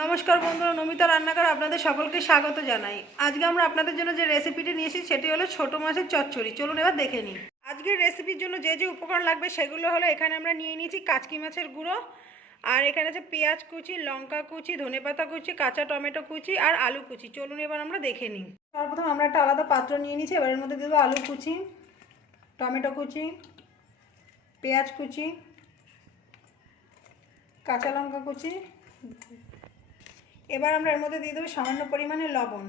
নমস্কার বন্ধুরা, নমিতা রান্নাঘর আপনাদের সকলকে স্বাগত জানাই। আজকে আমরা আপনাদের জন্য যে রেসিপিটি নিয়ে এসেছি, সেটি হলো ছোট মাছের চচ্চড়ি। চলুন এবার দেখে নিই। আজকের রেসিপির জন্য যে যে উপকরণ লাগবে, সেগুলো হলো এখানে আমরা নিয়ে নিয়েছি কাচকি মাছের গুঁড়ো, আর এখানে আছে পেঁয়াজ কুচি, লঙ্কা কুচি ধনেপাতা কুচি, কাঁচা টমেটো কুচি, আর আলু কুচি। চলুন এবার আমরা দেখে নিই। সর্বপ্রথম আমরা একটা আলাদা পাত্র নিয়ে নিয়েছি এবার এর মধ্যে দেবো আলু কুচি, টমেটো কুচি, পেঁয়াজ কুচি, কাঁচা লঙ্কা কুচি এবার আমরা এর মধ্যে দিয়ে দেবো সামান্য পরিমাণে লবণ।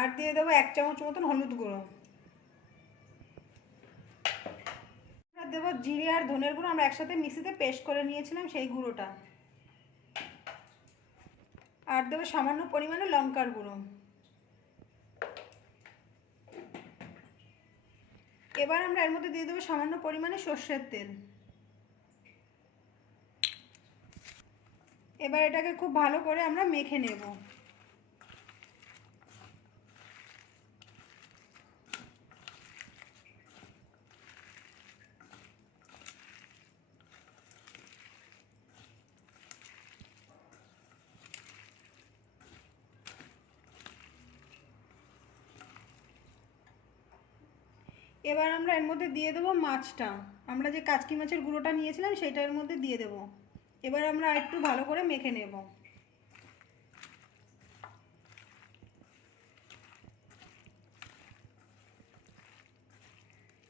আর দিয়ে দেবো এক চামচ মতন হলুদ গুঁড়ো। আমরা দেবো জিরে আর ধনের গুঁড়ো, আমরা একসাথে মিক্সিতে পেস্ট করে নিয়েছিলাম সেই গুঁড়োটা। আর দেবো সামান্য পরিমাণে লঙ্কার গুঁড়ো। এবার আমরা এর মধ্যে দিয়ে দেবো সামান্য পরিমাণে সর্ষের তেল। এবার এটাকে খুব ভালো করে আমরা মেখে নেব। এবার আমরা এর মধ্যে দিয়ে দেবো মাছটা। আমরা যে কাচকি মাছের গুঁড়োটা নিয়েছিলাম, সেটা এর মধ্যে দিয়ে দেবো। এবার আমরা একটু ভালো করে মেখে নেব।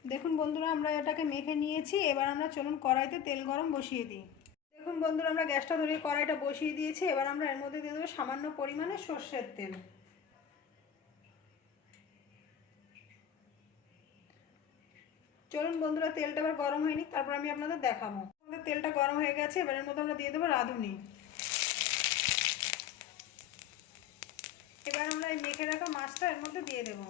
দেখুন বন্ধুরা, আমরা এটাকে মেখে নিয়েছি। এবার আমরা চলুন কড়াইতে তেল গরম বসিয়ে দিই। দেখুন বন্ধুরা, আমরা গ্যাসটা ধরে কড়াইটা বসিয়ে দিয়েছি। এবার আমরা এর মধ্যে দিয়ে দেবো সামান্য পরিমাণে সর্ষের তেল। চলুন বন্ধুরা, তেলটা আবার গরম হয়নি, তারপর আমি আপনাদের দেখাবো। আমাদের তেলটা গরম হয়ে গেছে এবারের মধ্যে আমরা দিয়ে দেবো রাঁধুনি। এবার আমরা এই মেখে রাখা মাছটা এর মধ্যে দিয়ে দেবো।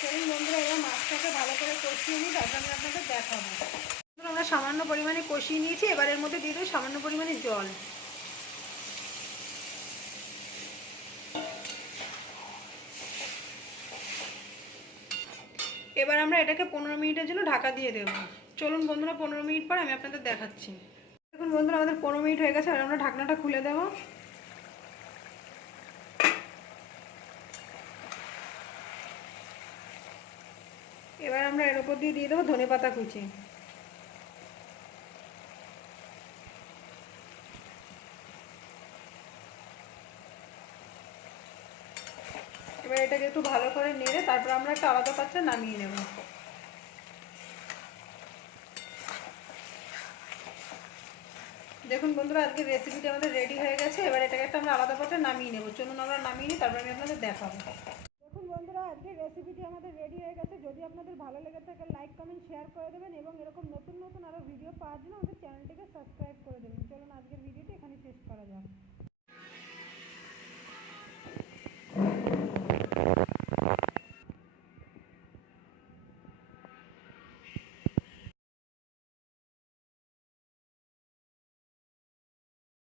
চলুন বন্ধুরা, এবার মাছটাকে ভালো করে কষিয়ে নিই, তারপর আমি আপনাদের দেখাবো। আমরা সামান্য পরিমাণে কষিয়ে নিয়েছি, এবার এর মধ্যে দিয়ে দেবো সামান্য পরিমাণে জল। এবার আমরা এটাকে পনেরো মিনিটের জন্য ঢাকা দিয়ে দেবো। চলুন বন্ধুরা, পনেরো মিনিট পর আমি আপনাদের দেখাচ্ছি। দেখুন বন্ধুরা, আমাদের পনেরো মিনিট হয়ে গেছে এবার আমরা ঢাকনাটা খুলে দেবো। এবার আমরা এর উপর দিয়ে দিয়ে দেবো ধনে পাতা কুচি। এবার এটাকে একটু ভালো করে নেড়ে তারপর আমরা একটা আলাদা পাত্রে নামিয়ে নেব। দেখুন বন্ধুরা আজকের রেসিপিটা আমাদের রেডি হয়ে গেছে। এবার এটাকে একটা আমরা আলাদা পাত্রে নামিয়ে নেব। চলুন আমরা নামিয়ে নিই, তারপর আমি আপনাদের দেখাবো। আজকের রেসিপিটি আমাদের রেডি হয়ে গেছে। যদি আপনাদের ভালো লেগে থাকে লাইক কমেন্ট শেয়ার করে দেবেন এবং এরকম নতুন নতুন আরও ভিডিও পাওয়ার জন্য আমাদের চ্যানেলটিকে সাবস্ক্রাইব